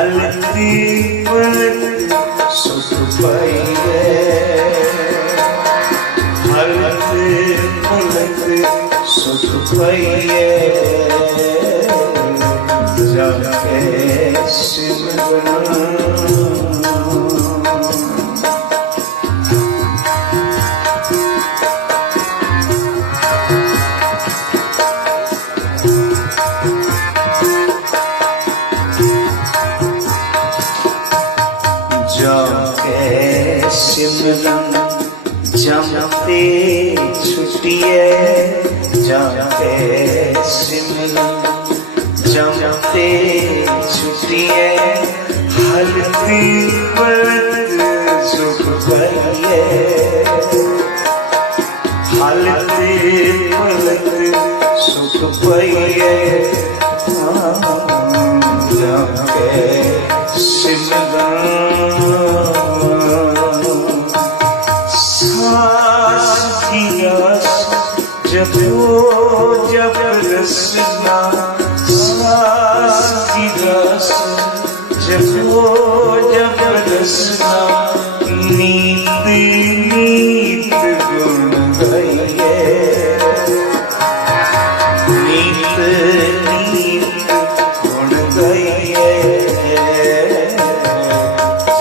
हलती पलक सुख पाइए, हलती पलक सुख पाइए, जाके सिमरन। सिमरन जमते छुटिए, जाके सिमरन जमते छुटिए, हलती पलक सुख पाइए, हलती पलक सुख पाइए, जाके सिमरन। जब जब रसना सास की रस, जब जब रसना नीत नीत गुण गाइए, नीत नीत गुण गाइए,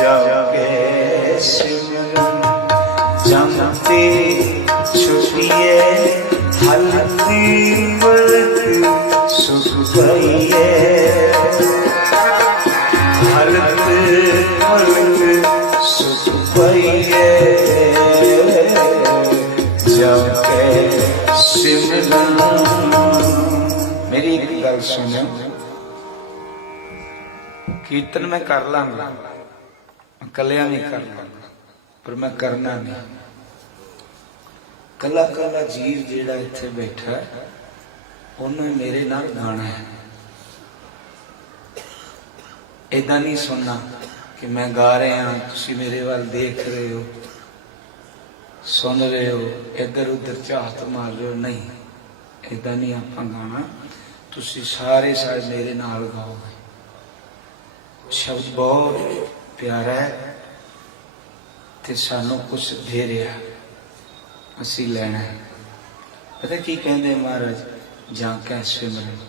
जाके सिमरन जमते छुटिए, हलती पलक सुख पाइए, हलती पलक सुख पाइए, जाके सिमरन। मेरी एक गल सुनो, कीर्तन मैं कर लांगा, कलिया नहीं कर लांगा, पर मैं करना नहीं। कला कला जीव जेड़ा इत्थे बैठा है, उन्हें मेरे नाल गाना है। इदा नहीं सुनना कि मैं गा रहा, तुसी मेरे वाल देख रहे हो, सुन रहे हो, इधर उधर झात मार रहे हो, नहीं, इदा नहीं आपां गाना। तुसी सारे सारे मेरे नाल गाओगे। शब्द बहुत प्यारा है ते सानू कुछ दे रहा, असी लेना है। पता की कहते महाराज, जाके सिमरन,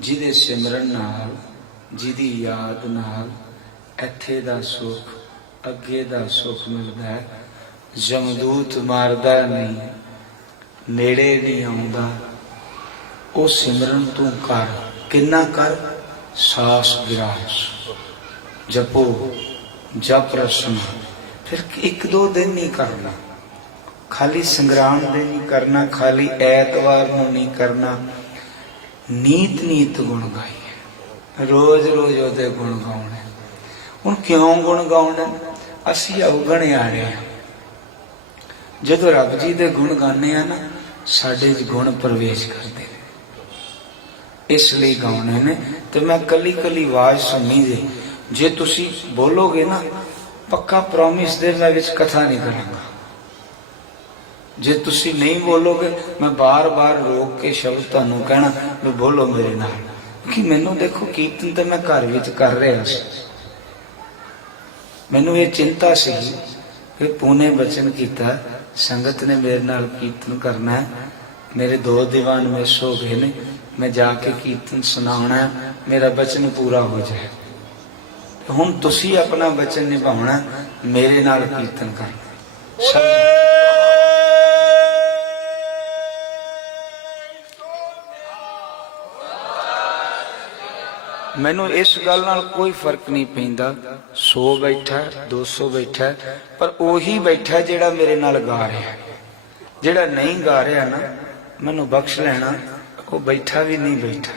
जिदे सिमरन नाल, जिदी याद नाल इत्थे दा सुख अगे दा सुख मिलदा है। जमदूत मारदा नहीं, नेड़े नहीं आउंदा। ओ सिमरन तू कर, किन्ना कर, सास विराज, जपो जप रसना। फिर एक दो दिन नहीं करना, खाली संग्राम दे नहीं करना, खाली ऐतवार नूं नहीं करना। नीत नीत गुण गाइए, रोज रोज ओदे गुण गाउणे। हुण क्यों गुण गाउणे? असीं अवगण आ रहे हैं। जदों रब जी दे गुण गाने आ ना, साडे च गुण प्रवेश करते हैं, इसलिए गाउने ने। तो मैं कली कली आवाज सुनी जे तुसी बोलोगे ना, पक्का प्रॉमिस दे मैं विच कथा नहीं करूंगा। जे तुसी नहीं बोलोगे, मैं बार बार रोक के शब्द तुहानू कहना भी बोलो मेरे नाल, क्योंकि मैनू देखो कीर्तन तो मैं घर विच कर रहा सी। मैनू ये चिंता सी कि पूने बचन किया, संगत ने मेरे नाल कीर्तन करना है, मेरे 2 दीवान मिस हो गए ने, मैं जाके कीर्तन सुनाना है, मेरा बचन पूरा हो जाए। हुण तुसी अपना बचन निभाना, मेरे नाल कीर्तन करना। मैनू इस गल नाल कोई फर्क नहीं पैंदा, 100 बैठा 200 बैठा, पर ओही बैठा जेड़ा मेरे नाल गा रहा है। जेड़ा नहीं गा रहा ना, मैनू बख्श लेना, वो बैठा भी नहीं बैठा।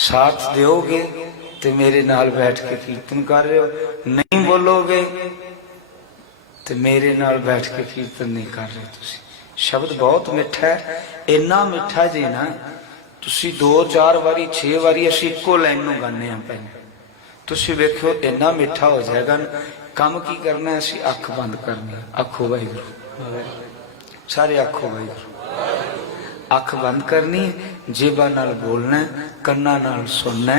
साथ दोगे तो मेरे नाल बैठ के कीर्तन कर रहे हो, नहीं बोलोगे तो मेरे नाल बैठ के कीर्तन नहीं कर रहे। तुसी शब्द बहुत मिठा है, इन्ना मिठा जी ना, तुसी 2-4 बारी 6 बारी असीं इक्को लाइन नूं गाने आ पहले, तुसी वेखियो इन्ना मिठा हो जाएगा। काम की करना है, असीं अख बंद करनी है। आखो वाहिगुरू, सारे आखो वाहिगुरू। अख बंद करनी, जेबा नाल बोलना, कन्ना नाल सुनना,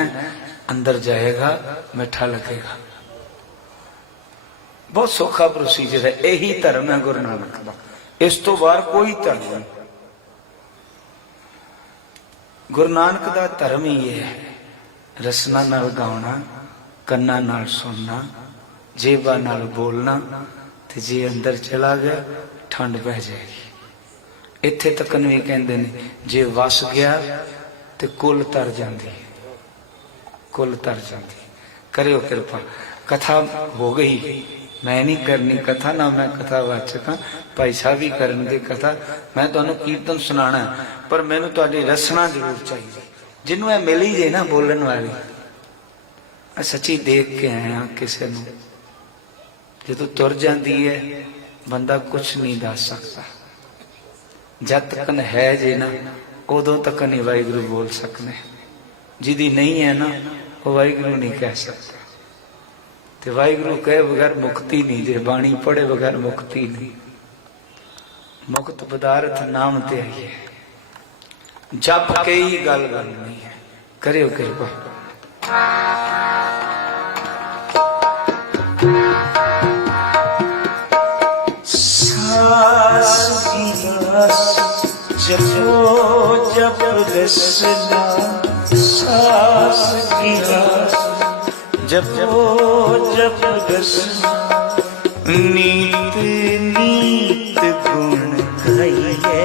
अंदर जाएगा, मिठा लगेगा। बहुत सौखा प्रोसीजर है। यही धर्म है गुरु नानक का। इस तो बाहर कोई धर्म नहीं। गुरु नानक का धर्म ही ये है, रसना नाल गाउना, कन्ना नाल सुनना, जेबा नाल बोलना, ते जे अंदर चला गया ठंड पै जाएगी। इत्थे तक भी कहते ने जे वस गया तो कुल तर जाती है, कुल तर जाती। करियो कृपा। कथा हो गई, मैं नहीं करनी कथा, ना मैं कथा वाचक हाँ, भाई साहब ही करनगे कथा। मैं तुहानू कीर्तन सुनाना, पर मैनू तुहाडी रसना जरूर चाहिए। जिन्हों यह मिल ही जाए ना बोलन वाली, सच्ची देख के आया किसी नू जो तुर जाती है बंदा कुछ नहीं दस सकता। जब तक है जे ना उदों तक नहीं वाहिगुरु बोल सकने। जिदी नहीं है ना वो वाहिगुरु नहीं कह सकता। तो वाहिगुरु कहे बगैर मुक्ति नहीं, जे बाणी पढ़े बगैर मुक्ति नहीं। मुक्त पदार्थ नाम ते आई है, जप के ही गल नहीं है। करियो कृपा। जपो जप रसना सास की रास, जपो जप रसना नीत नीत गुण गाइए,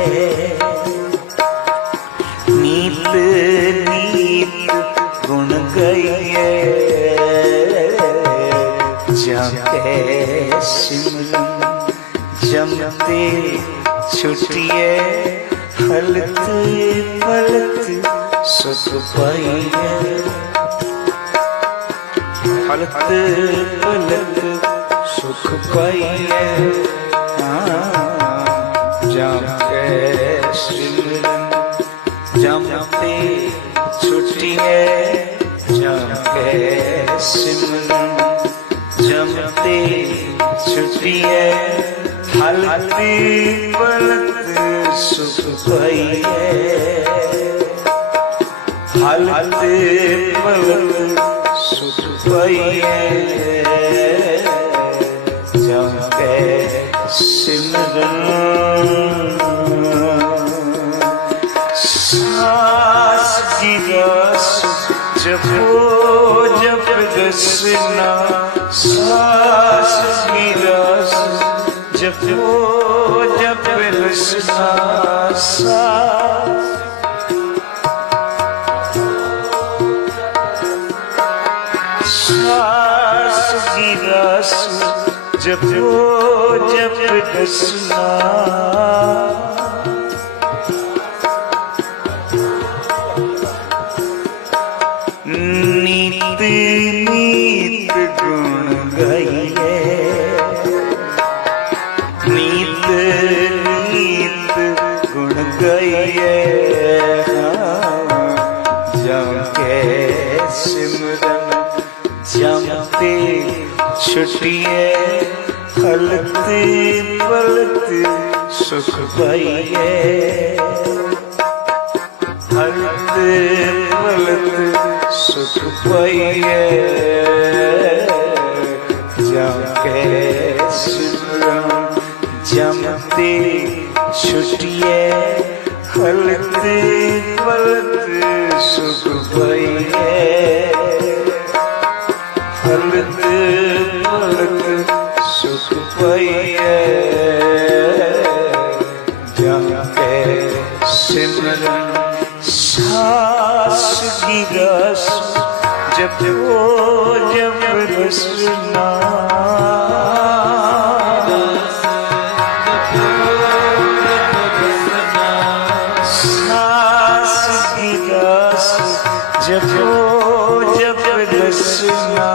नीत नीत गुण गाइए। जाके सिमरन जमते छुटिए, हलत पलत सुख पाइए, हलत पलत सुख पाइए। जाके सिमरन जमते छुटिए, जाके सिमरन जमते छुटिए, हलत पलत सुख पाइए, हलत पलत सुख पाइए। जाके सिमरन सास की रस, जपो जप रसना सास की रस, जपो जप रसना सास। सास की रस, जपो जप रसना नीत नीत गुण गाइए, नीत नीत गुण गाइए। जाके सिमरन जमते छुटिए, हलत पलत सुख पाइए, हलत पलत सुख पाइए। जाके सिमरन जमते छुटिए, हलत पलत सुख पाइए, हलत पलत सुख पाइए। जाके सिमरन सास की रस, जपो जप रसना सास की रस, जपो जप रसना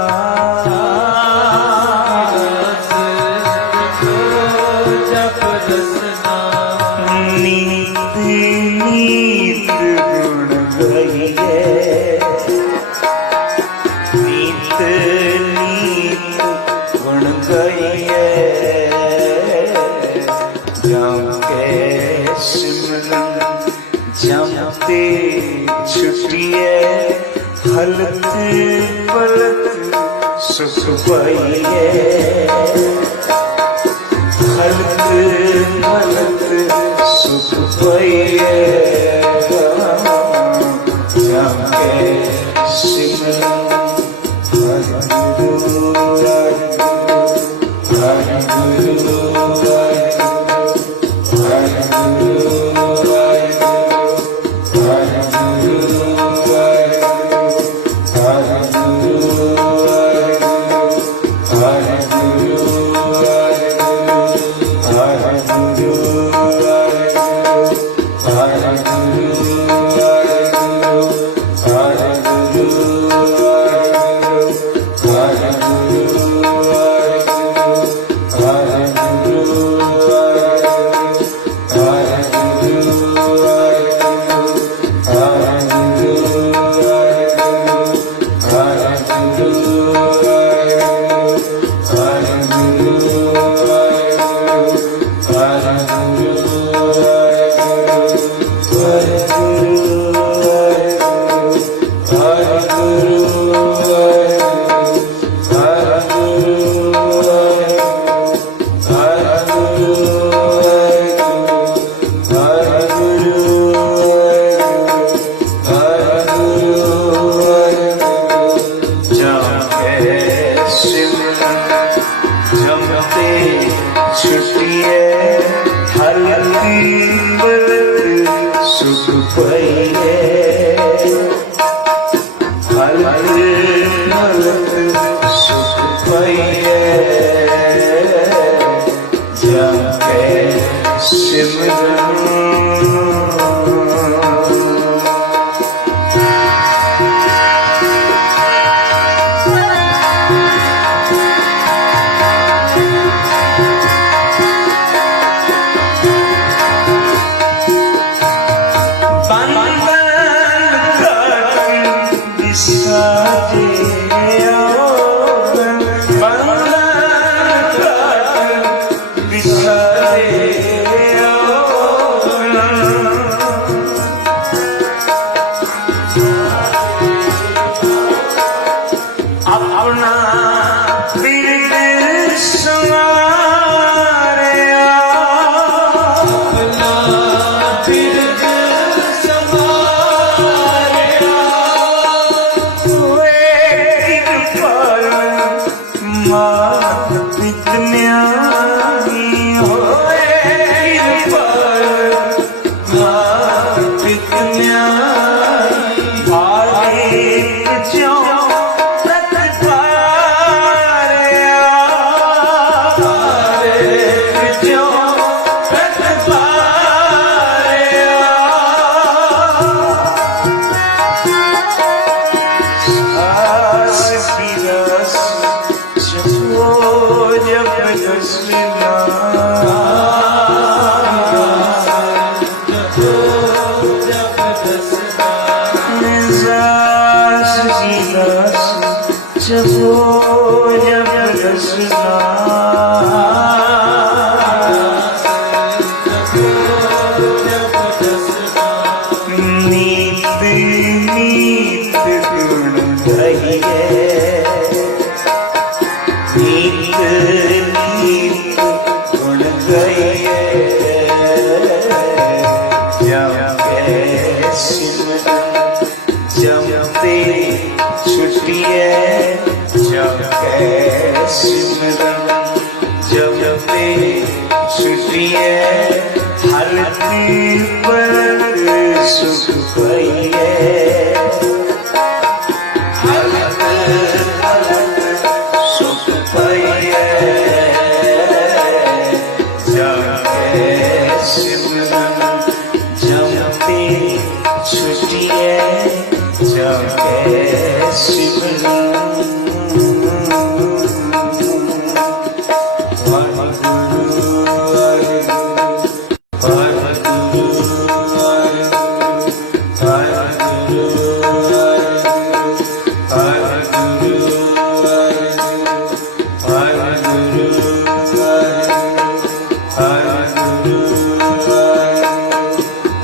नीत नीत गुण गाइए, नीत नीत गुण गाइए। जाके सिमरन जमते छुटिए, हलत पलत सुख पाइए, हलत पलत सुख पाइए, जाके सिमरन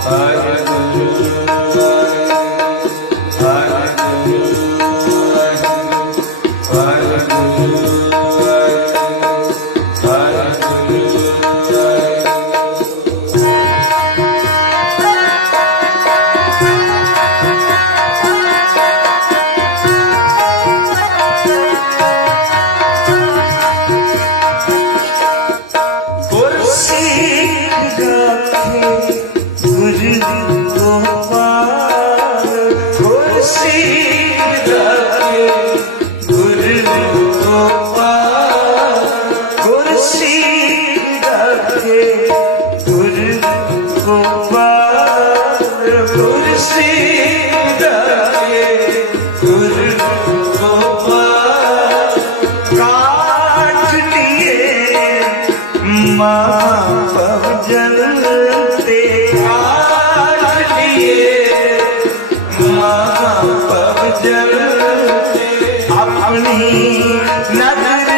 Hare Guru गोपाल काट लिए महापवजन ते काट लिए महापवजन अपनी नजर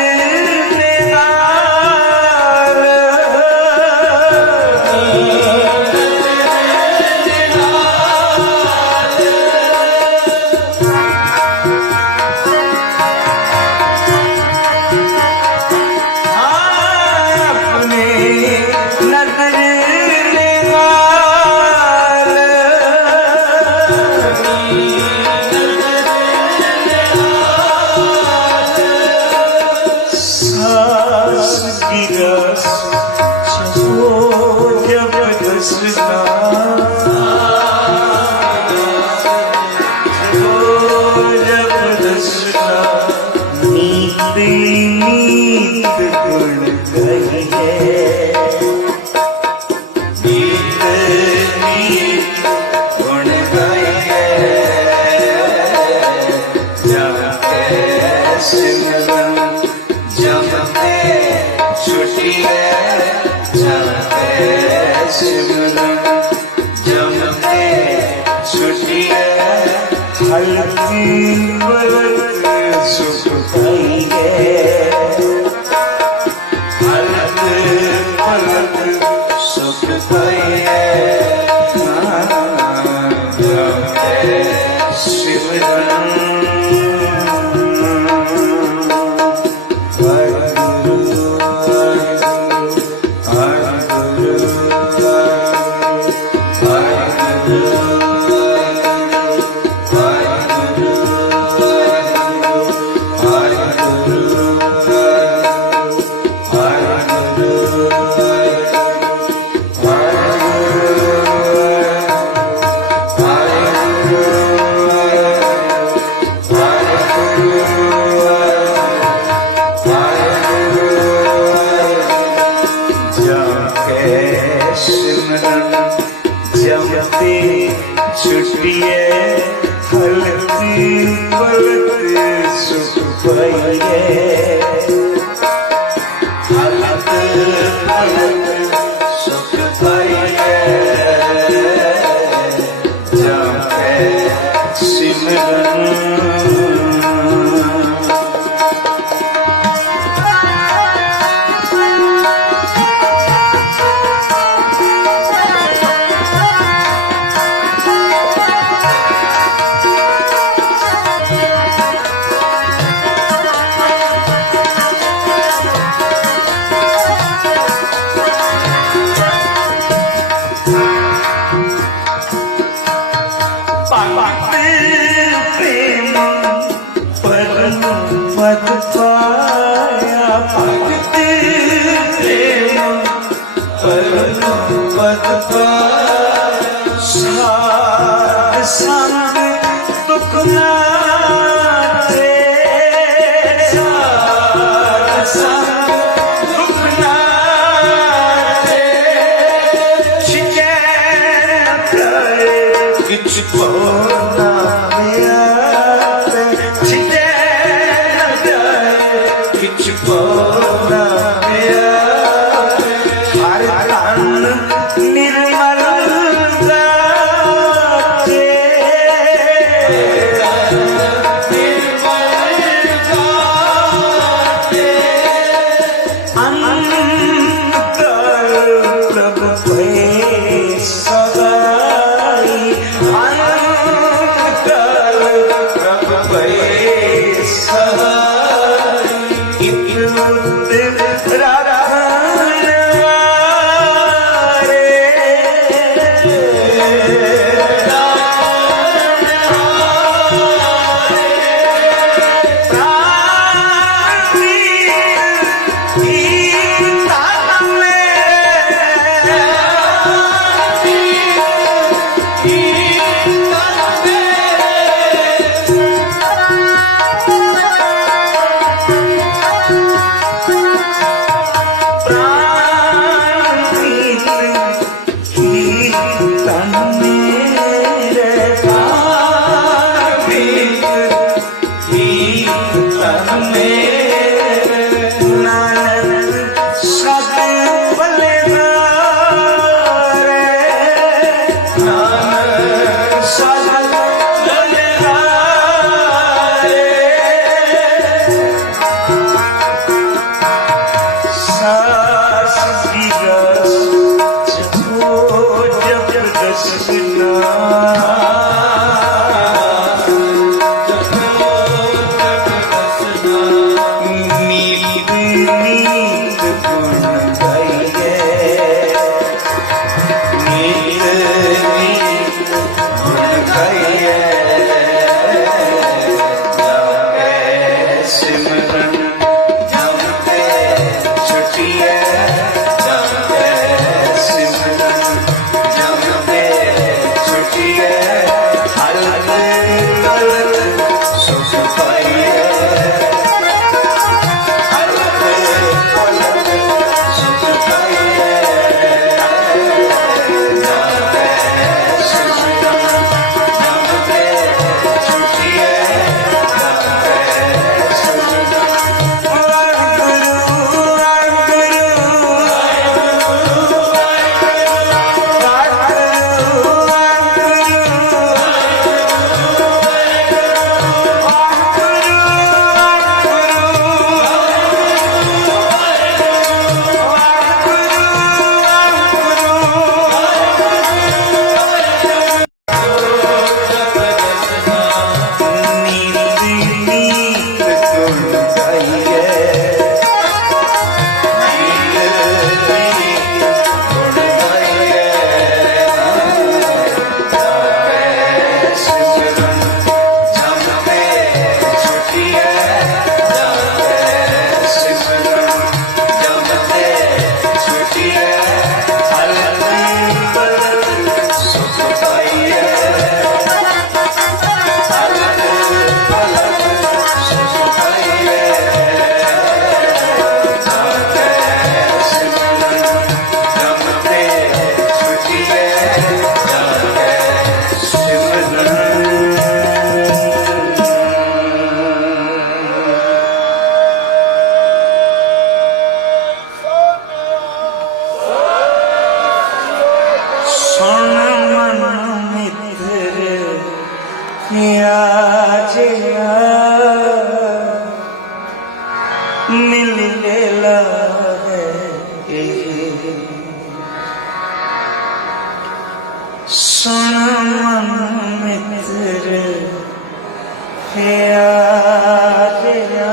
तेरा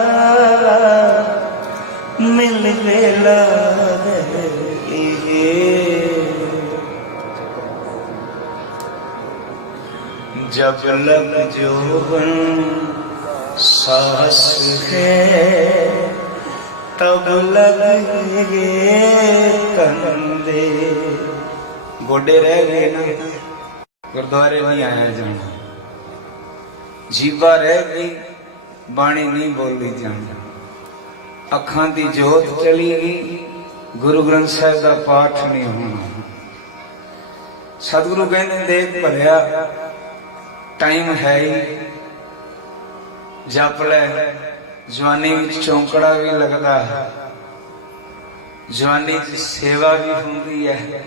मिल वेला जब लग जोबन सास है तब लगे कंधे। गोडे रह गए ना, गुरुद्वारे नहीं आया जाना, जीवा रह गई, बाणी नहीं बोली जाना, अखां दी जोत चली गई, गुरु ग्रंथ साहिब का पाठ नहीं होना। सतगुरु कहते देख भलिया टाइम है ही, जप ले, जवानी में चौंकड़ा भी लगता है, जवानी च सेवा भी होंगी है,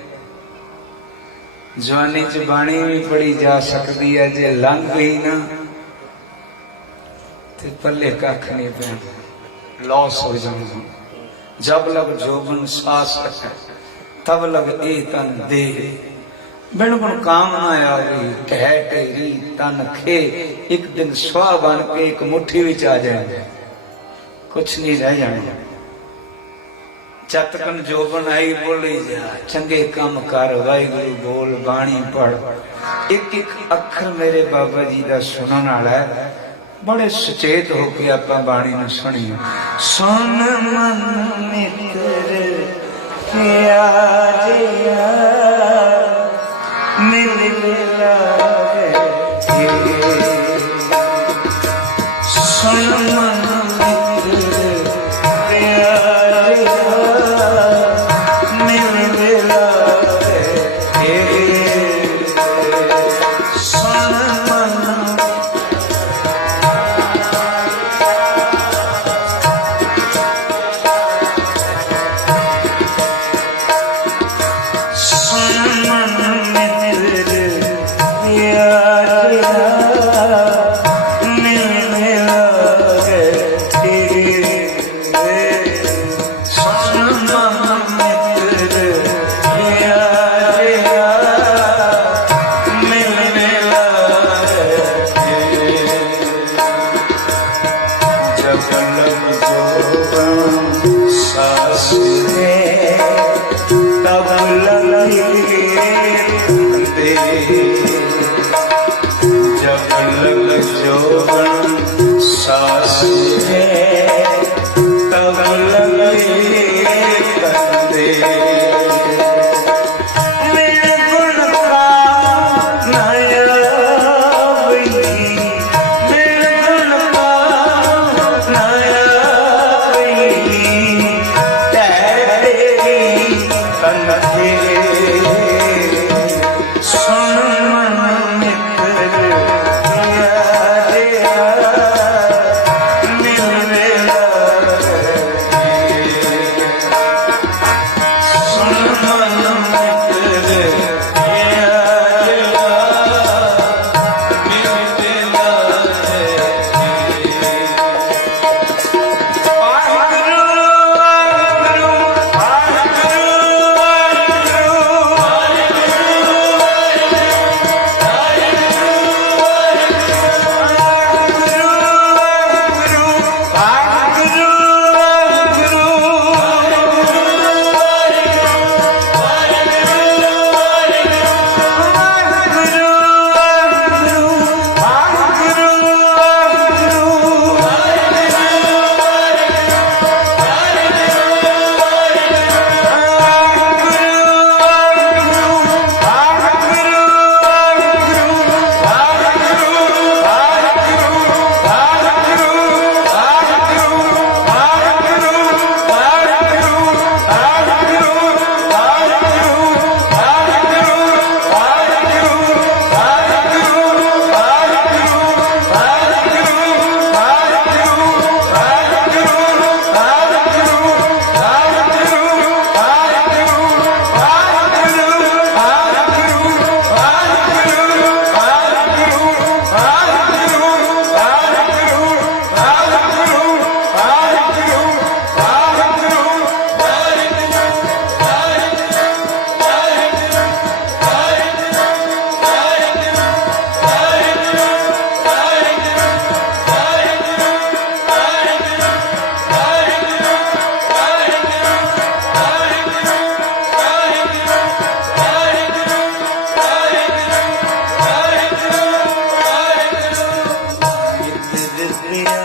जवानी च बाणी भी पढ़ी जा सकती है। जे लंघ गई ना तो पल्ले कख नहीं पैना, लॉस हो जाएगा। जब लग जोबन सास तब लग ए तन दे, बिल्कुल काम ना आ गई, ढह ढेरी तन खे, एक दिन स्वाह बन के एक मुट्ठी विच आ जाए, कुछ नहीं रह जाना। चतकन जोबन आई बोली जा, चंगे काम कर, वाहिगुरु बोल, बाणी पढ़, एक एक अखर मेरे बाबा जी का सुनने वाला है। बड़े सचेत होके आप बाणी नूं सुणीए। सुन मन मित्र प्यारिया मिल वेला सुन मन मित्र प्यारिया मिल वेला सुन मन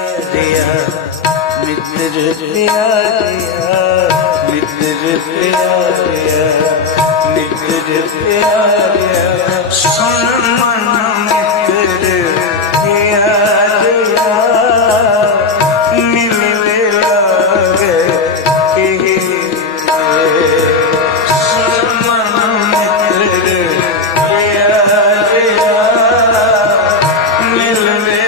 प्यारिया मित्र प्यारिया मित्र प्यारिया मित्र प्यारिया सुन मन मित्र प्यारिया मिलने लगे सुन मन मित्र प्यारिया मिलने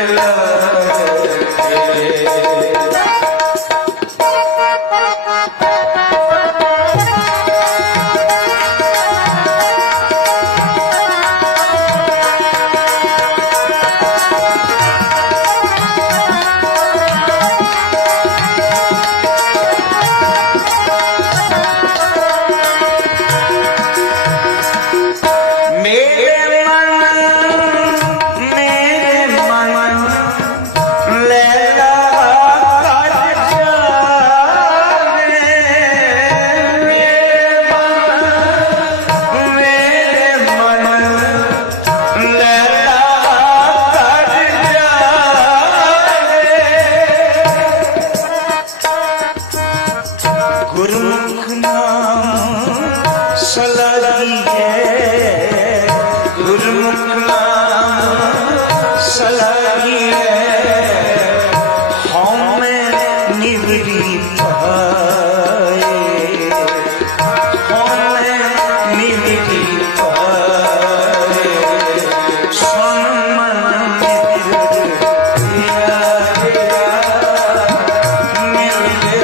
गुरुमुख नाम सलाहिए गुरुमुख नाम सलाहिए हमें निवरी पाए हमें निवरी पाए सुन मन मित्र प्यारिया मिलने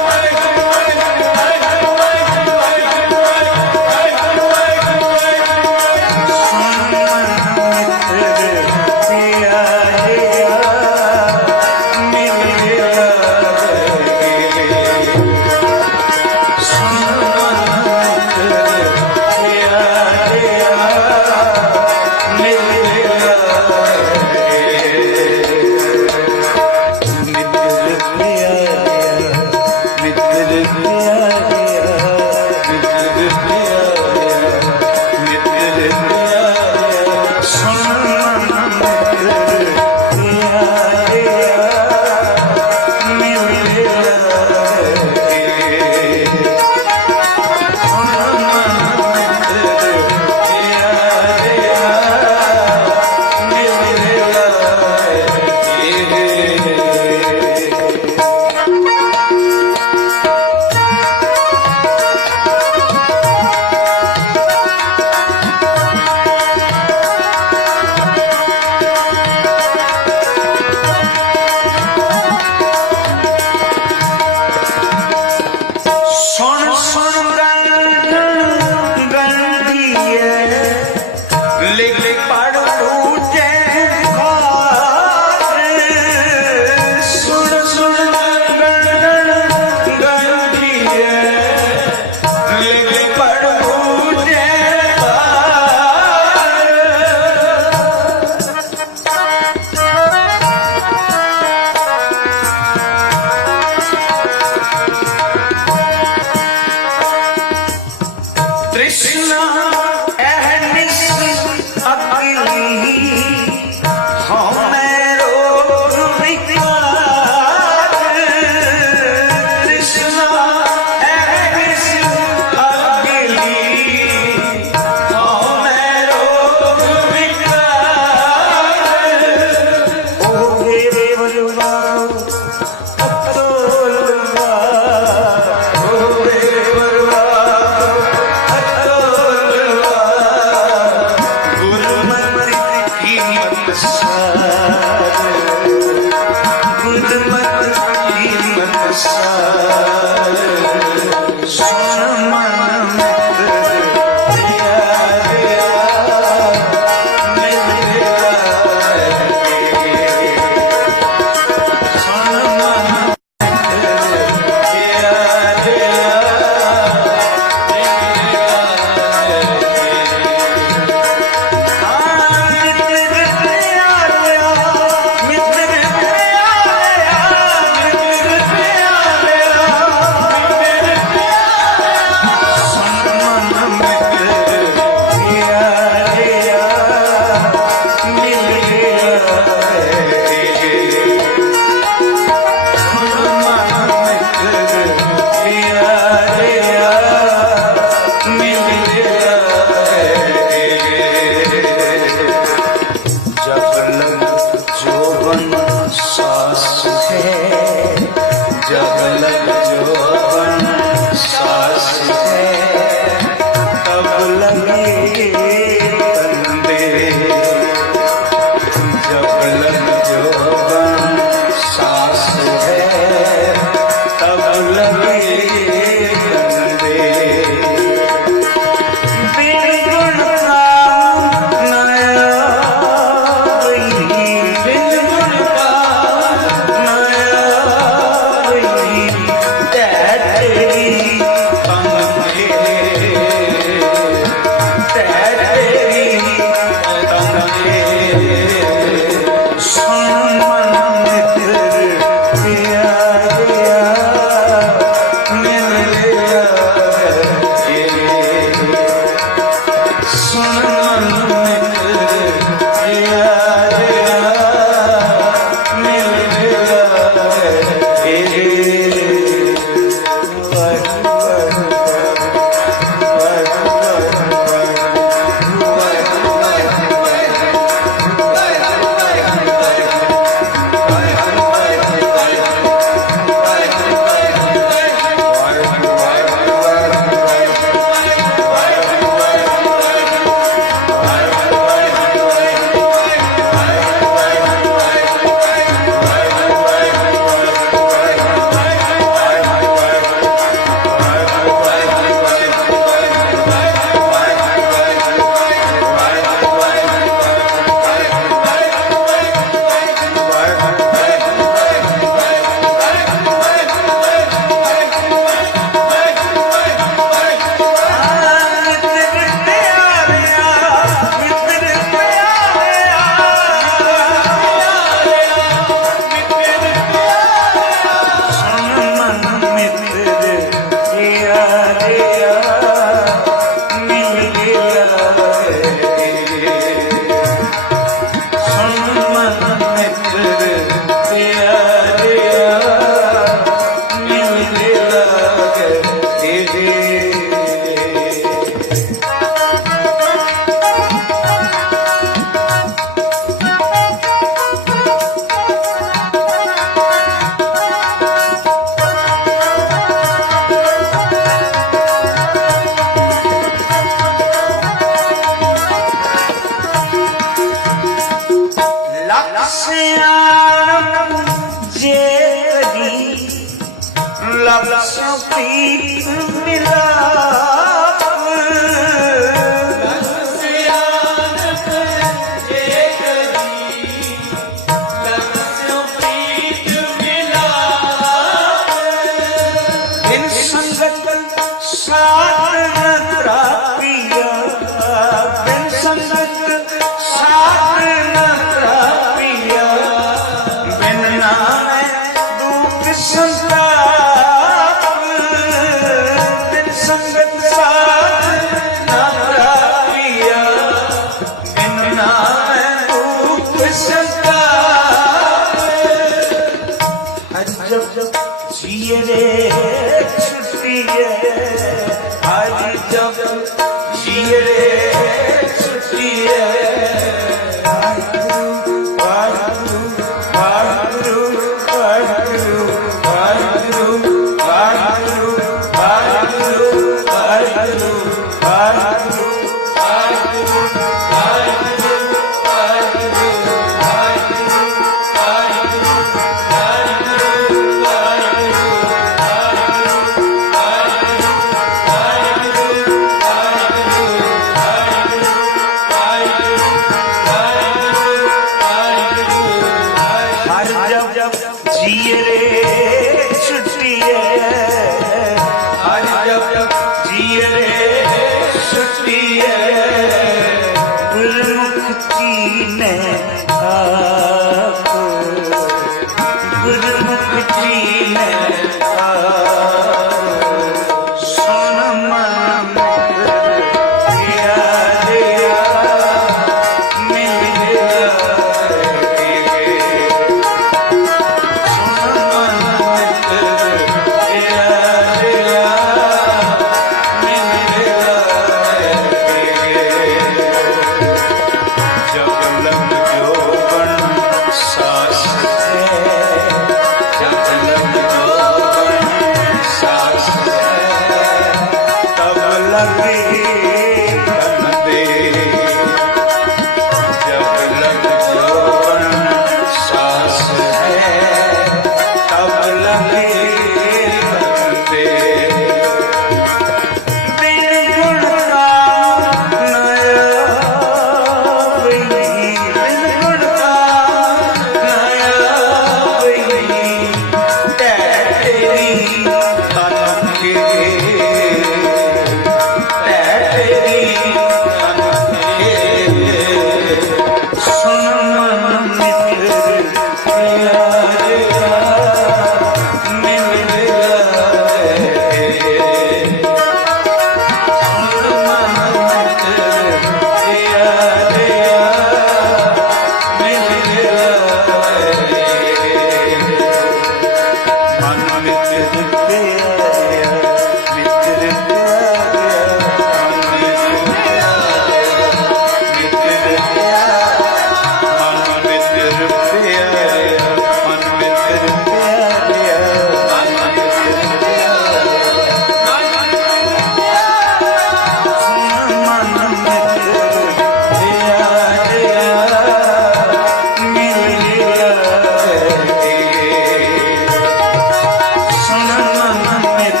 सुन मन मित्र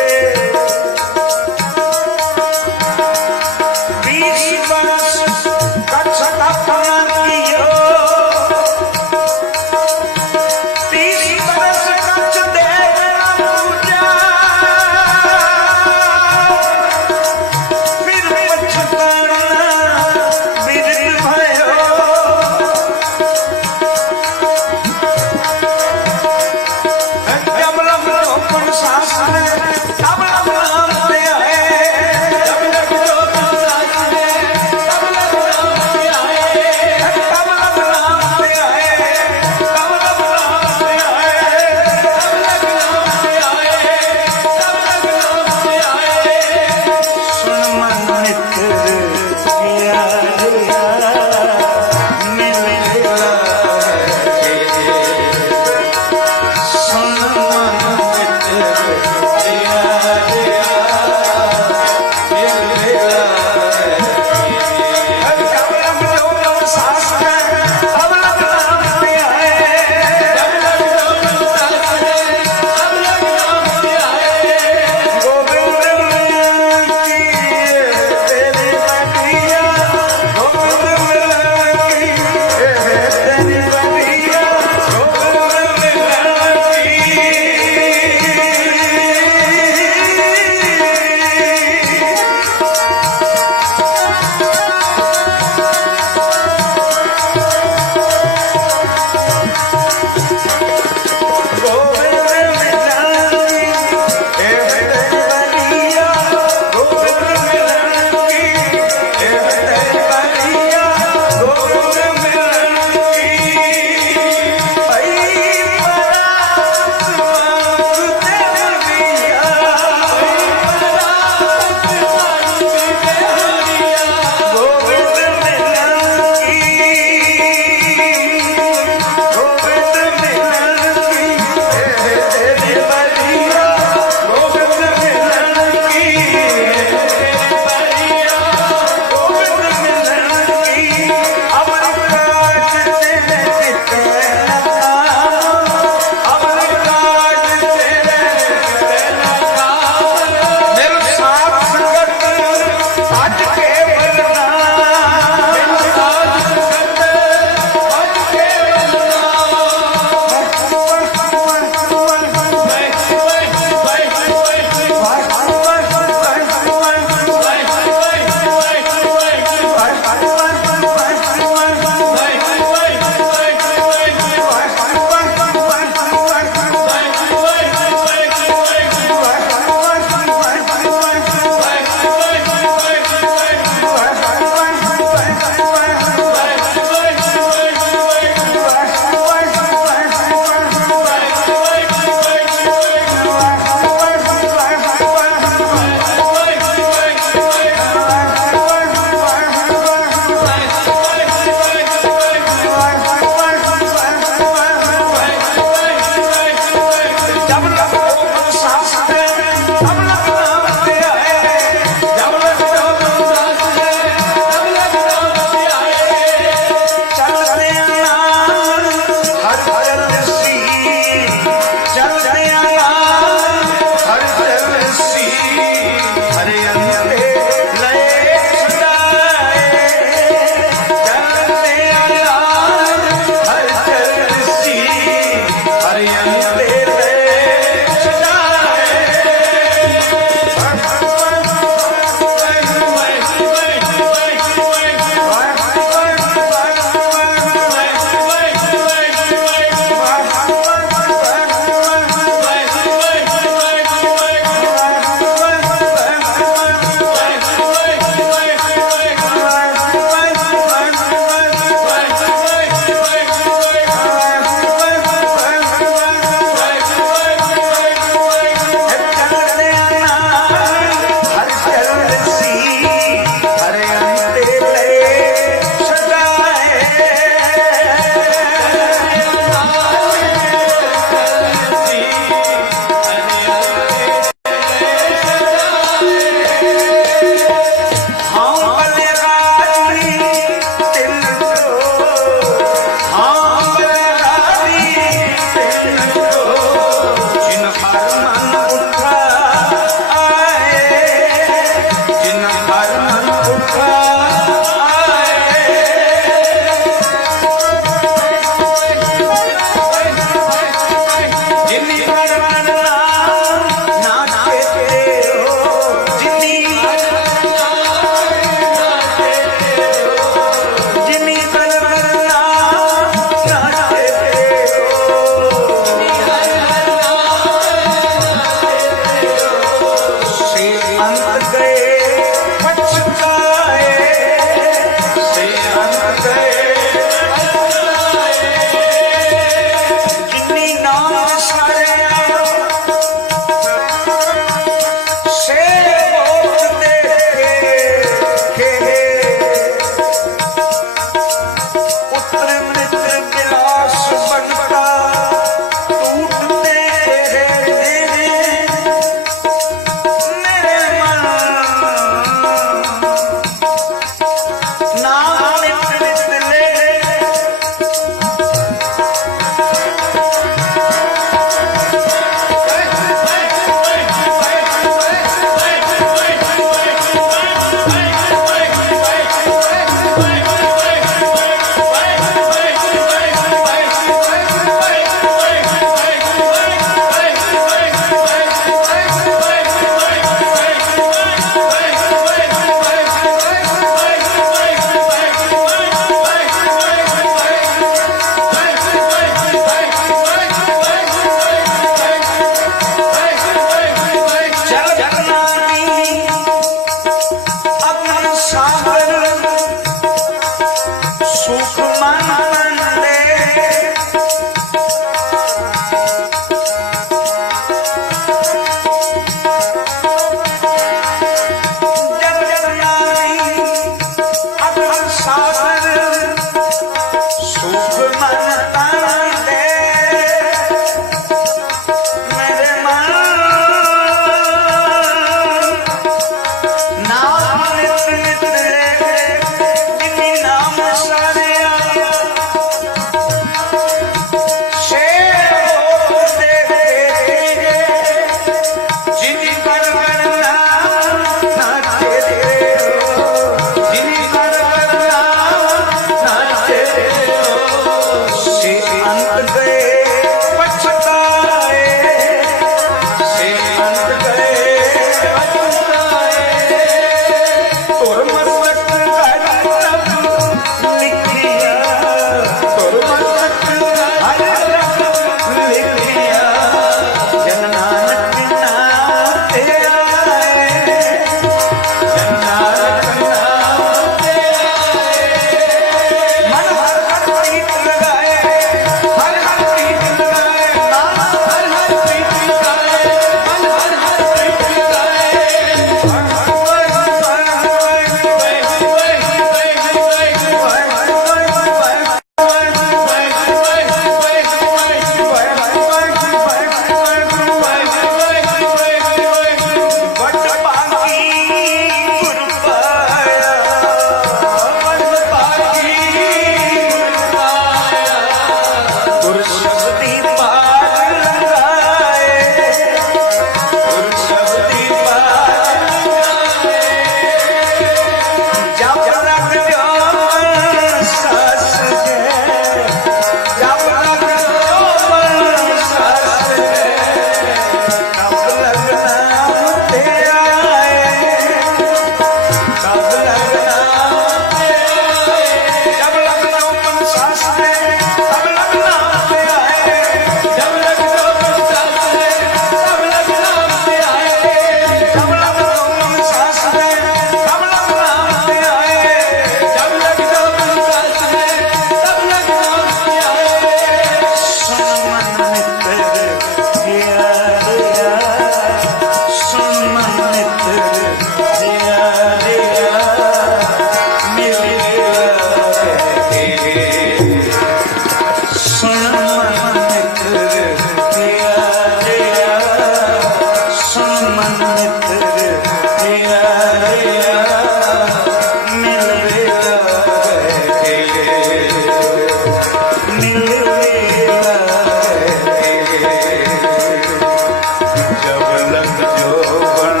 लग जोबन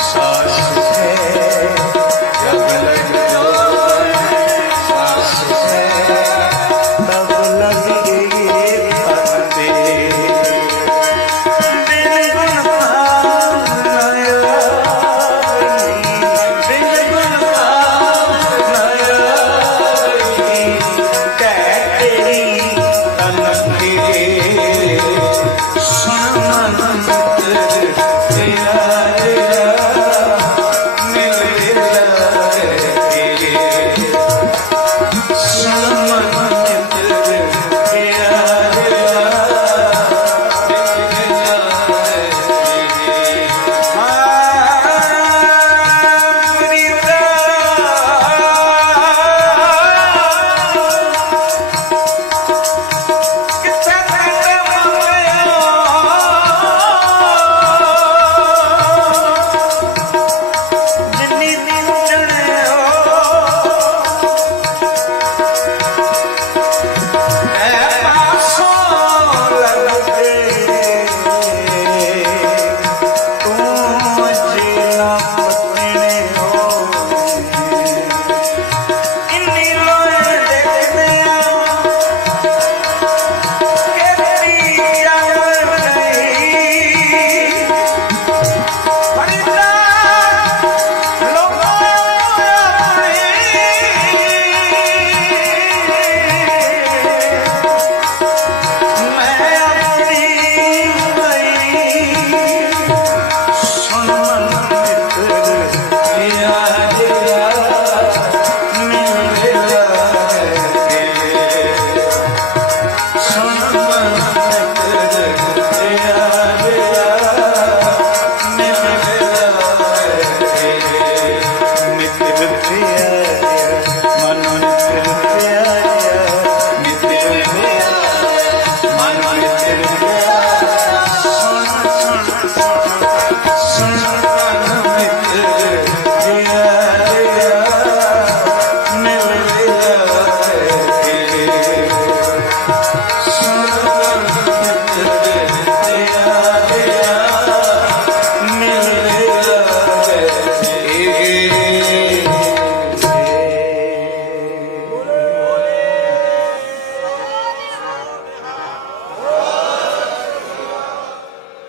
सास है, जब लग जोबन सास है, तब लगे तन दे। बिन गुण भाव नया, बिन गुण भाव नया, कह तेरी तन के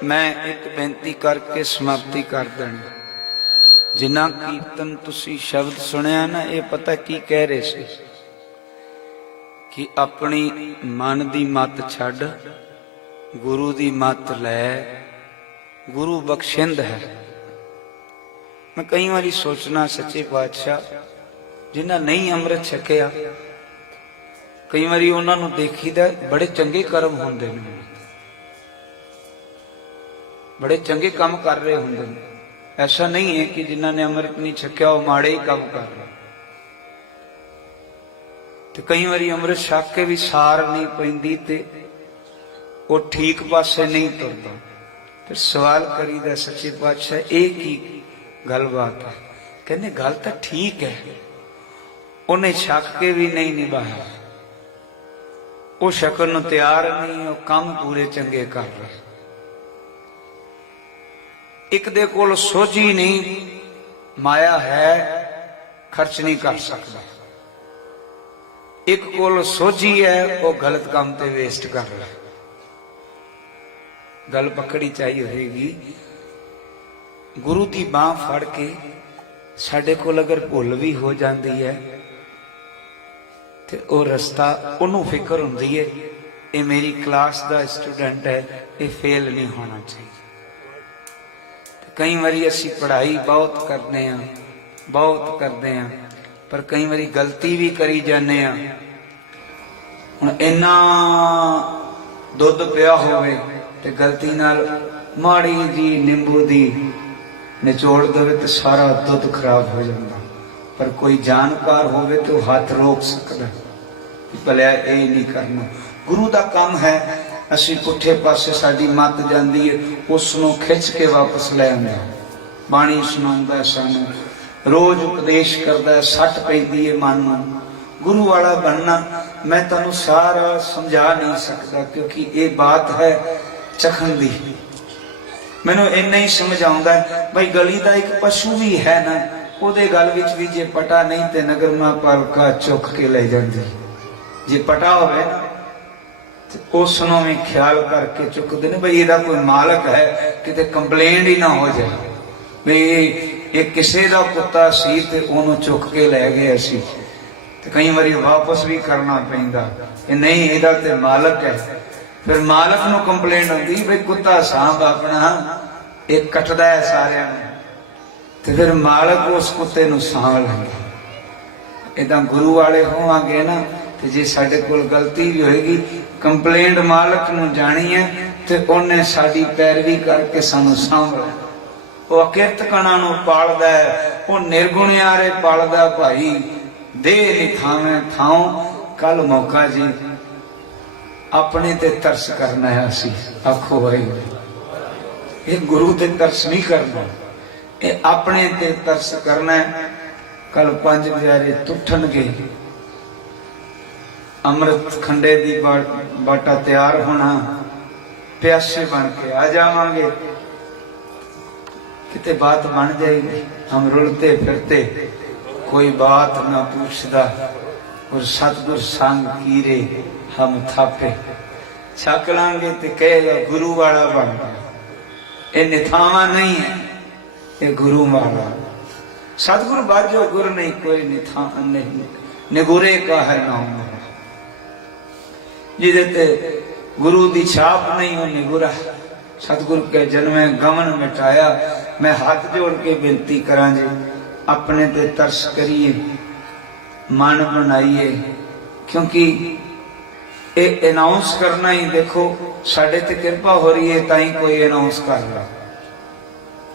मैं एक बेनती करके समाप्ति कर देनी। जिन्ना कीर्तन तुसी शब्द सुनिया ना, ये पता की कह रहे थे कि अपनी मन दी मत छड़, गुरु दी मत लै, गुरु बख्शिंद है। मैं कई बारी सोचना सच्चे पातशाह जिन्ना नहीं अमृत छकिया, कई बारी उन्होंने देखीदा बड़े चंगे कर्म होंदे ने, बड़े चंगे काम कर रहे होंगे। ऐसा नहीं है कि जिन्होंने अमृत नहीं छकिया वो माड़े ही काम कर रहे। तो कई बारी अमृत छक के भी सार नहीं पैंदी ते वो ठीक पासे नहीं तुरता। फिर सवाल करीदा सच्चे पातशाह एक ही गलबात है, कहने गल तो ठीक है, उन्हें छक के भी नहीं निभाया, वो शकन तैयार नहीं, वो काम पूरे चंगे कर रहे। एक दे कोल सोझी नहीं, माया है, खर्च नहीं कर सकता। एक कोल सोझी है, वो गलत काम ते वेस्ट कर रहा है। गल पकड़ी चाहिए होगी। गुरु की बांह फड़ के साडे कोल अगर भुल भी हो जाती है तो वो रस्ता उन्होंने फिक्र होंदी है, ये मेरी क्लास का स्टूडेंट है, ये फेल नहीं होना चाहिए। कई बारी असी पढ़ाई बहुत करते हैं, बहुत करते हैं, पर कई बारी गलती भी करी जाने। हुण इन्ना दुध पिया होवे ते गलती नाल माड़ी जी नींबू दी निचोड़ देवे तो सारा दुध खराब हो जाता। पर कोई जानकार होवे तो हाथ रोक सकता कि भलिया ये नहीं करना। गुरु का काम है, असी पुठे पासे साडी मत जाती है, उसनों खिंच के वापस ले आंदा। बाणी सुनाउंदा सानू, रोज उपदेश करदा, सट पैंदी है मन नूं। गुरु वाला बनना मैं तुहानू सारा समझा नहीं सकता, क्योंकि ये बात है चखन दी। मैनू इन्ना ही समझ आउंदा है भाई गली का एक पशु भी है ना, ਉਹਦੇ गल विच भी जे पटा नहीं तो नगरमा पालिका चुक के ले जाती। जे पटा होवे तो उसनों भी ख्याल करके चुकते ने भाई ਇਹਦਾ कोई मालक है, किते कंप्लेंट ही ना हो जाए भी ये किसी का कुत्ता सी ते ਉਹਨੂੰ चुक के लै गए असी, ते कई बारी वापस भी करना पैंदा कि नहीं ਇਹਦਾ ते मालक है। फिर मालक नूं कंप्लेंट आती भाई कुत्ता सांप अपना एक कटदा है सारिਆਂ ਨੂੰ, ਤੇ फिर मालक उस कुत्ते नूं सांभ लैंदा। इदां गुरु वाले होवांगे ना, ते जे साडे कोल गलती भी होएगी कंप्लेंट मालक नूं जानी है ते उन्हें साडी पैरवी करके सानू सांभ लैना। वो अकिरत कणा नूं पालदा है, वो निर्गुणियारे पालदा भाई दे नहीं थावे थाओ। कल मौका जी अपने ते तरस करना है असी, आखो भाई ये गुरु ते तरस नहीं करना, ये अपने ते तरस करना है। कल 5 प्यारे तुठनगे, अमृत खंडे दी बाटा तैयार होना, प्यासे बन के आ जावांगे, किते बात बन जाएगी। हम रुलते फिरते कोई बात ना पूछदा, और सतगुर संग कीरे हम थापे। छक लांगे ते कहेगा गुरु वाला बन गया। ये निथावा नहीं है, ये गुरु वाला। सतगुरु बाजो गुर नहीं कोई निथा नहीं, निगुरे का है नाम जिदे ते गुरु दी छाप नहीं हो निगुरा। सतगुरु के जन्मे गमन मिटाया। मैं हाथ जोड़ के बेनती करा जी अपने ते तरस करिए, मन बनाइए, क्योंकि ये अनाउंस करना ही देखो साडे ते कृपा हो रही है ताई कोई अनाउंस कर रहा।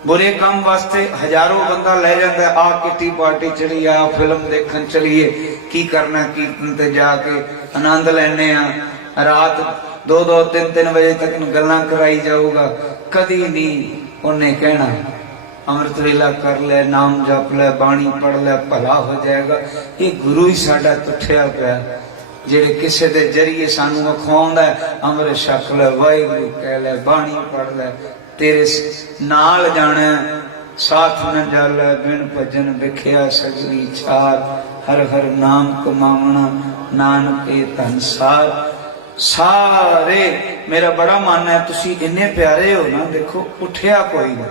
बुरे काम वास्ते हजारों बंदा ले जाता है, आ किटी पार्टी चली, आ फिल्म देखन चलिए, की करना कीर्तन ते जाके आनंद लेने आ, रात 2-2 3-3 बजे तक गल्लां कराई जाऊगा। कदी नहीं उन्हें कहना अमृत वेला कर ले, नाम जप ले, बाणी पढ़ ले, भला हो जाएगा। ये गुरु ही साडा तुठिया पिया जेड़े किसी के जरिए सानू अखवाउंदा है, अमृत छक ले, वाहिगुरू कह ले, बाणी पढ़ ले, तेरे नाल जाना साथ न जाले, बिन भजन विख्या सगली छार, हर हर नाम कमावना नानक धन सार। सारे मेरा बड़ा मानना है तुसी इन्ने प्यारे हो ना, देखो उठिया कोई ना,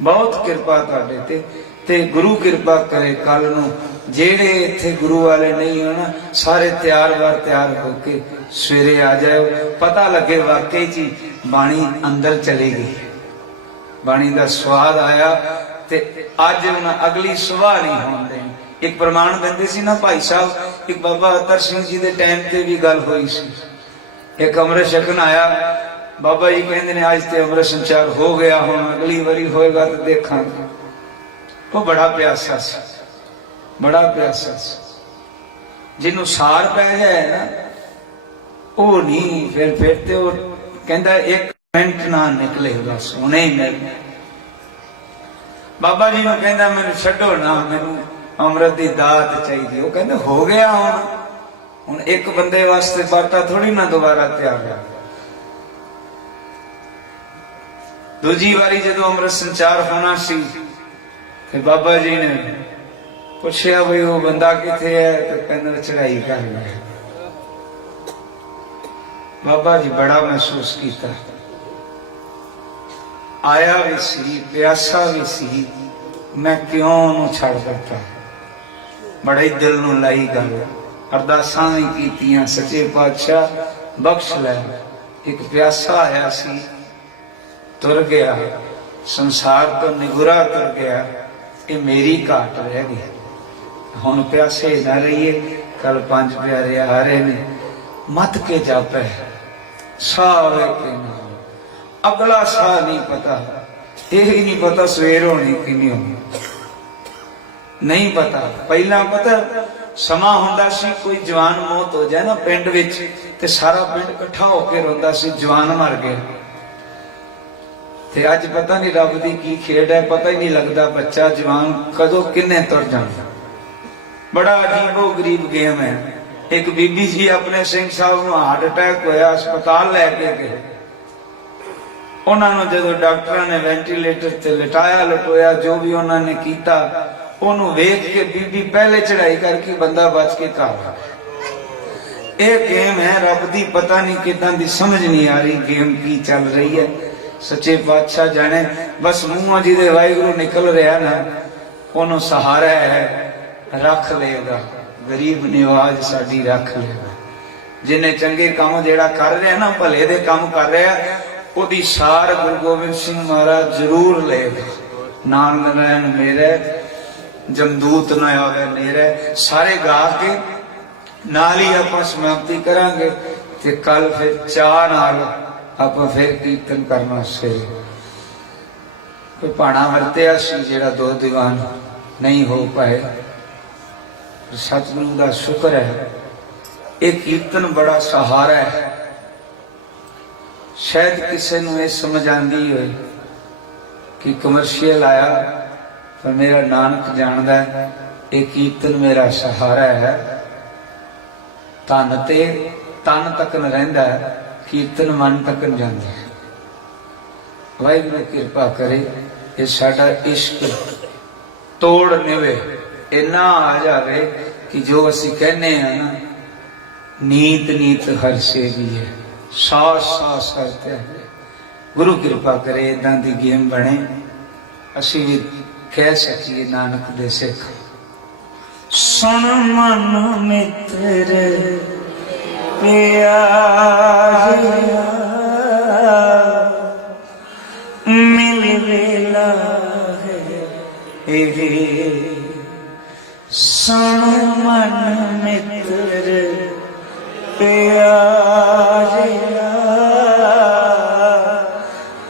बहुत कृपा तुहाडे ते गुरु कृपा करे। कल नूं जेड़े इत्थे गुरु वाले नहीं हो ना, सारे तैयार होके सवेरे आ जाओ, पता लगे वाकई जी बाणी अंदर चलेगी, बाणी का स्वाद आया। ते अज उन्हें अगली सुबह नहीं होने देनी। एक प्रमाण देंदे सी ना भाई साहब, एक बाबा अतर सिंह जी के टाइम ते भी गल हुई सी। एक अमृत छकन आया, बाबा जी कहते ने अज ते अमृत संचार हो गया, हुण अगली बारी होएगा तो देखांगे। वो बड़ा प्यासा सी, बड़ा प्यासा सी, जिन्हों सार पै जाए ना वो नहीं फिर ते वो कहता एक मिनट ना निकले बस हुणे ही मिल। बाबा जी ने कहता मैनू छड्डो ना, मैनू अमृत की दात चाहिए। वो कहते हो गया हुण एक बंदे वास्ते बाटा थोड़ी ना दोबारा तैयार है। दूजी बारी जो अमृत संचार होना सी, ते बाबा जी ने पूछया भाई वो बंदा किथे है, तो कहने चढ़ाई कर गया। बाबा जी बड़ा महसूस किया, आया भी सी, प्यासा भी सी, मैं क्यों उन्होंने छड़ दिता। बड़ा ही दिल नूं लाई गल, अरदासां भी कीतियां, सच्चे पातशाह बख्श लै। एक प्यासा आया सी, तुर गया, संसार तो निगुरा तुर गया, ये मेरी घाट रह गई। हुण प्यासे ना रहिए। कल 5 प्यारे आ रहे ने, मत के जापे सावे के नाम, अगला साह नहीं पता, यही नहीं पता सवेर होनी कि नहीं होनी, नहीं पता। पहला पता समा हुंदा सी, कोई जवान मौत हो जाए ना पिंड विच, ते सारा पिंड इकट्ठा होकर रोंदा सी जवान मर गया। ते अज पता नहीं रब दी की खेड है, पता ही नहीं लगता बच्चा जवान कदों किन्ने तुर जाना। बड़ा अजीबो गरीब गेम है। एक बीबी जी अपने सिंह साहब को हार्ट अटैक होया, अस्पताल लैके गए, उन्होंने जो डॉक्टर ने वेंटिलेटर से लिटाया लटोया जो भी उन्होंने किया ओनू वेख के बीबी पहले चढ़ाई करके बंदा बच के घर आ गया। ये गेम है रब दी, पता नहीं किदां दी समझ नहीं आ रही गेम की चल रही है। सच्चे पातशाह जाने, बस मुंह जिदे वाहिगुरु निकल रहा ना ओनू सहारा है, रख लेगा। गरीब निवाज साडी रख लेगा। जिन्हें चंगे काम जेड़ा कर रहा ना, भले दे काम कर रहा, ओदी सार गुरु गोबिंद सिंह महाराज जरूर लेगा। नानक नारायण मेरे जमदूत न आवे मेरे, सारे गा के नाल ही आप समाप्ति करांगे ते कल फिर चाह नाल आप फिर कीर्तन करना सवेरे। कोई भाणा वरतिया सी जेड़ा दो दीवान नहीं हो पाए, सतगुरु का शुक्र है। एक कीर्तन बड़ा सहारा है। शायद किसी ने यह समझ आती हो कि कमर्शियल आया, पर मेरा नानक जानता है ये कीर्तन मेरा सहारा है। तन ते तन तक न रहिंदा है, कीर्तन मन तक न जांदा है। वाहिगुरू कृपा करे ये साडा इश्क तोड़ निवे, इन्ना आ जावे कि जो असी कहने हैं ना, नीत नीत हर से भी है, सास सास करते हैं। गुरु कृपा करे इदां दी गेम बने, असी भी कह सकिए नानक दे सिख। सुन मन मित्र प्यारे मिल वेला है, सुन मन मित्र प्यारे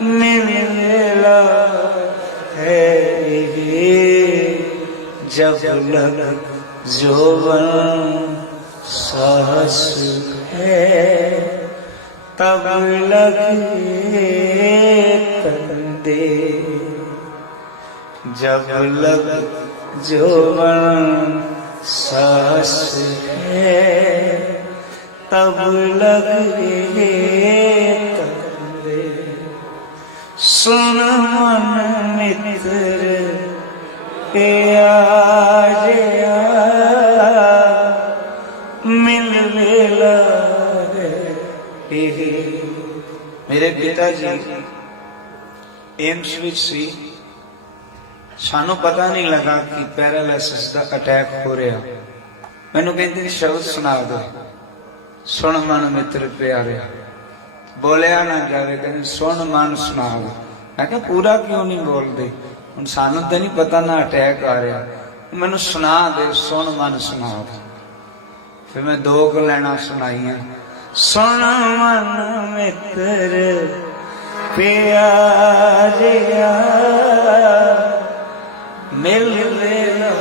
मिल वेला है, जब लग जोवन सास है, तब लगे तंदे, जब लग जोवन सास है, तब लगे तंदे। सुन मन मित्र प्यारे मिल वेला है। मेरे पिता जी एम्स विच सी, सानू पता नहीं लगा कि पैरालिसिस का अटैक हो रहा। मैनू कहते शब्द सुना दो, सुन मन मित्र प्यारे। बोलिया ना जावे, कहते सुन मन सुना दो। मैं क्या पूरा क्यों नहीं बोलते, हुण सानू तो नहीं पता ना अटैक आ रहा, मैनू सुना दे, सुन मन सुना दे। फिर मैं दो लाइना सुनाइया, सुन मन मित्र प्यारे मिल वेला,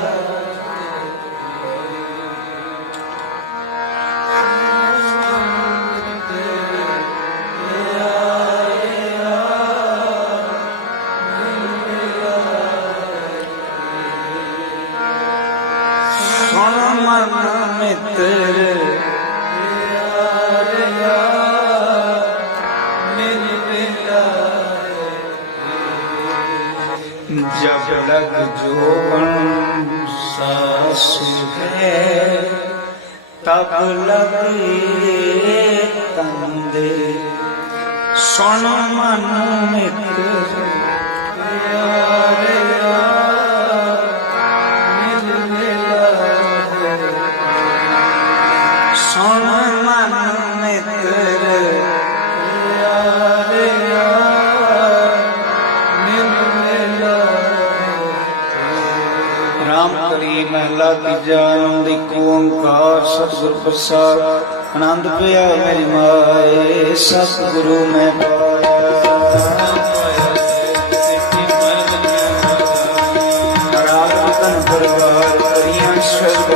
सुन मन मित्र जब लग जोवन सास है, तब लगे तंदे। सुन मन मित्र प्यारे मिल वेला है, सुन मन मित्र प्यारे महला तीजा आनंद एक ओंकार सतगुर प्रसाद। आनंद पिया मेरी माए सतगुरु मैं पाया। राग तन परिवार करिया शब्द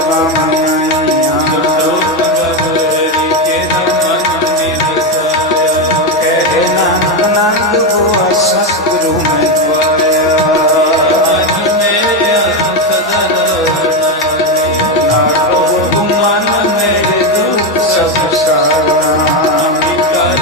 कहे नानक नानक हुआ सतगुरु मैं पाया। मन मेरे दुख सब सारा, कर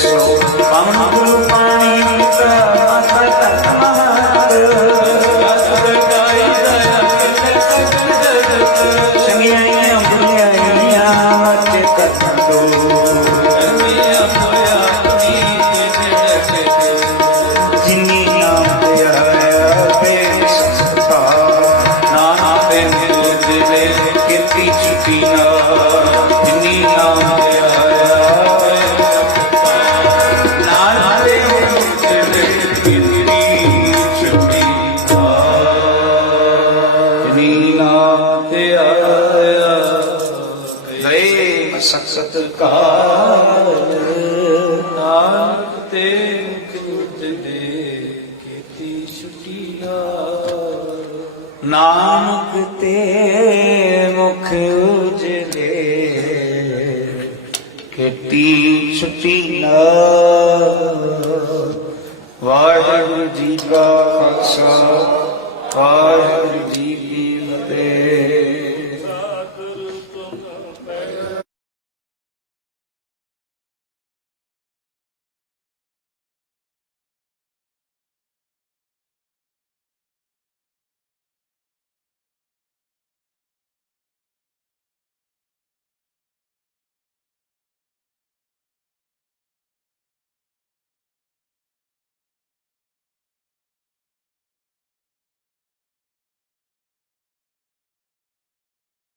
श्लोक पवन गुरु पानी पीता माता तक महत संगियाइयां बुलियाइयां मत कथन दो जिनी नाम ते आया प्रेम संस्था नाना प्रेम दिले कीर्ति छुटी ना जिनी नाम ते आया नाना प्रेम दिले कीर्ति छुटी ना जिनी नाम ते आया गए मसक्कत का नानक ते नानक ते मुख उजले केती छुटी ना वाहिगुरु जी का खालसा वाहिगुरु जी